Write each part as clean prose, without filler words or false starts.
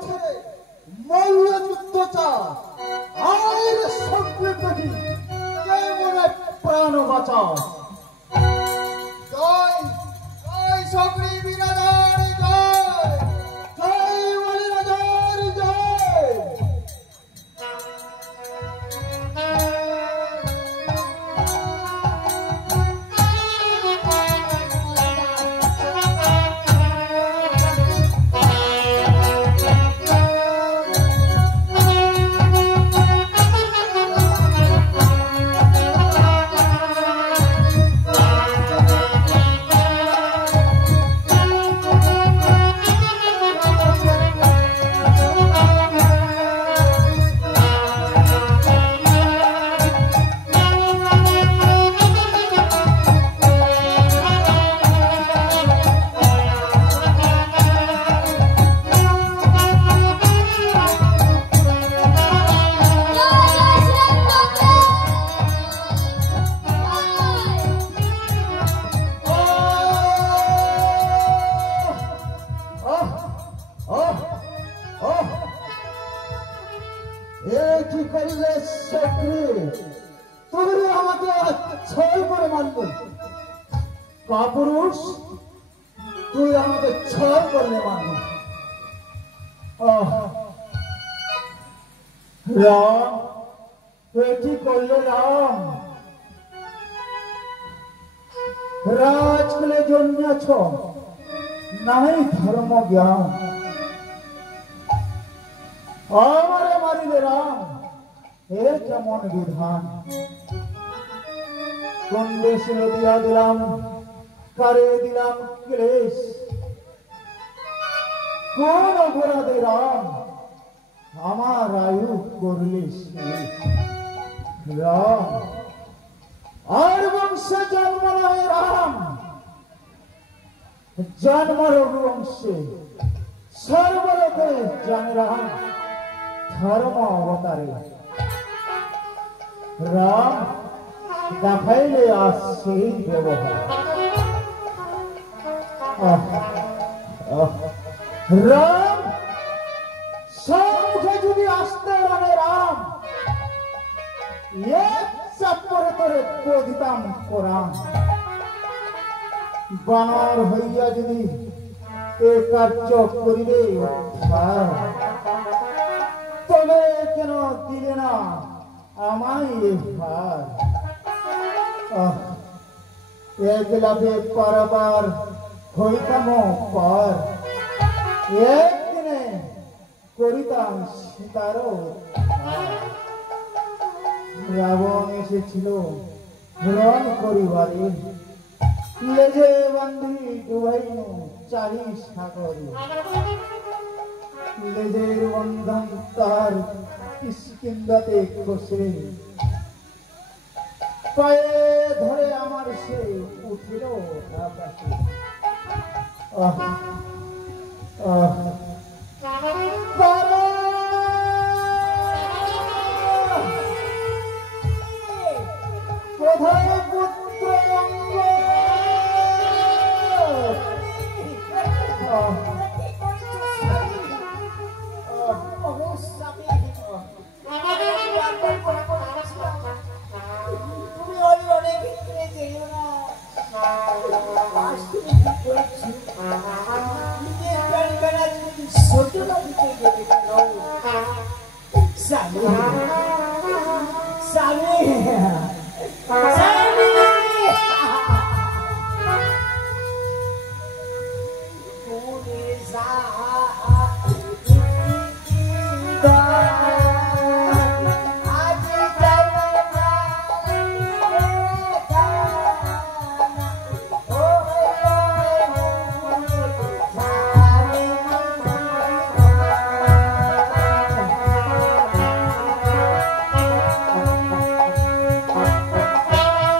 পথে মল্লযুদ্ধ চাও আর সঙ্গে দেখি কে মনে প্রাণ বাঁচাও। জয় জয় সকরি বিরাজার জয় জয় বলিরাজার জয়। কি করলে সক্রি, তুমি আমাকে ছল করে মারলে। কাপুরুষ, তুই আমাকে ছল করলে মারলি। রাম, তুই কি করলে রাম? রাজকুলে জন্মেছ, নাই ধর্ম জ্ঞান। আমারে মারিলে রাম, এ কেমন বিধান? কোন দেশে দিয়া দিলাম, কারে দিলাম ক্লেশ? কোন অপরাধে রাম আমার আয়ু করলে শেষ? রাম, আর বংশে জন্ম নয় রাম, জন্মর বংশে সর্বলোকে জানে রাম ধর্ম অবতারে। রাম দেখাইলে আজ সেই ব্যবহার। রাম সম্মুখে যদি আসতে রামে রাম, এক চাপ্পরে তোরে দিতাম কোরআন। বানর হইয়া যদি এ কার্য করিবে তবে কেন দিলে না আমায় এ ভার? এক লাভে পারাবার হইতাম পার, একদিনে করিতাম সীতারও। রাবণ এসেছিল হরণ করিবারে, লেজে বান্ধি ডুবাইল চারি সাগরে। লেজের বন্ধন তার কিষ্কিন্ধাতে খসে, পায়ে ধরে আমার সে উঠিল আকাশে। কোথায় পুত্র অঙ্গ? তুমি অনেক ভিতরে যেও না, ছোটরা দিতে গেলে স্বামী স্বামী স্বামী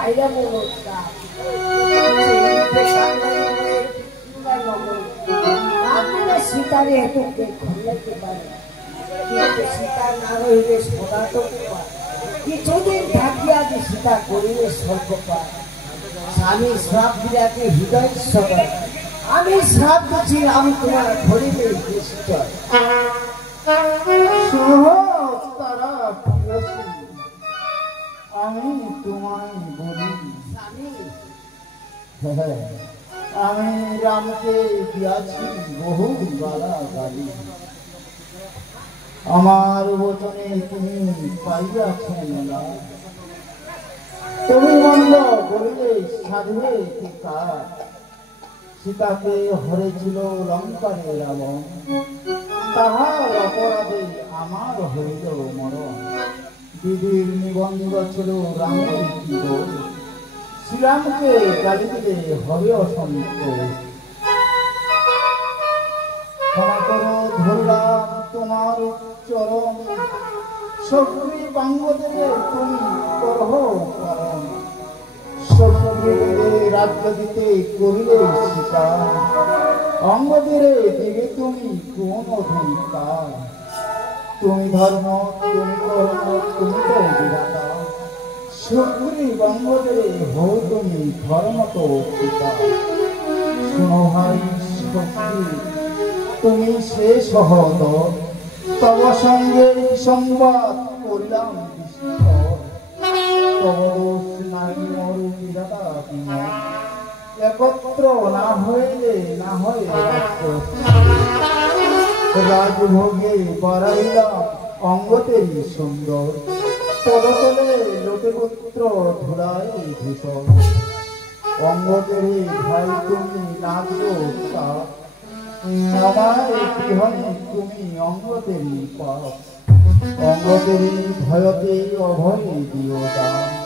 বাইরে মনোটা সীতারে এত ঘুরতে পারে কিন্তু সীতা না রইলে সদা তো কিছুদিন থাকিয়া যে সীতা করিলে স্বর্গ পায় স্বামী শ্রাপ দিলাকে হৃদয় সদয় আমি শ্রাপ দিচ্ছিলাম তোমার ধরিলে বেশি জয় সহজ তারা প্রিয়সী, আমি তোমায় বলি স্বামী আমি রামকে দিয়াছি বহু গালা গালি, আমার বচনে তুমি পাইয়াছেন না। তুমি মন্দ বলিলে সাধবে কি কার, সীতাকে হরেছিল লঙ্কারে রাবণ, তাহার অপরাধে আমার হইল মরণ। দিদির নিবন্ধ ছিল রামের কি দোষ, শ্রীরামকে গালি দিলে হবে অসন্তোষ। ক্ষমা করো ধরলাম তোমার চরণ, শক্তি বাঙ্গ দেবে তুমি করহ কারণ। শক্তি রাজ্য দিতে করিলে স্বীকার, অঙ্গ দিলে দিবে তুমি কোন অধিকার। তুমি ধর্ম তুমি কর্ম তুমি তো বিধাতা, শক্তি বাঙ্গ দেবে হো তুমি ধর্ম তো পিতা। শোনো ভাই শক্তি তুমি সে সহোদর, তব সঙ্গে সংবাদ করিলাম বিস্তর। তব দোষ নাই মোর বিধাতা বিনা, একত্র না হইলে না হয় রাজভোগে বাড়াইলাম অঙ্গতেই সুন্দর। তলে তলে লোকপুত্র ধুলাই ভূষণ, অঙ্গতেরই ভাই তুমি নাচো তাপ, আমায় গৃহণে তুমি অঙ্গতেরই পাপ। অঙ্গতেরই ভয়তে অভয় দিও দান,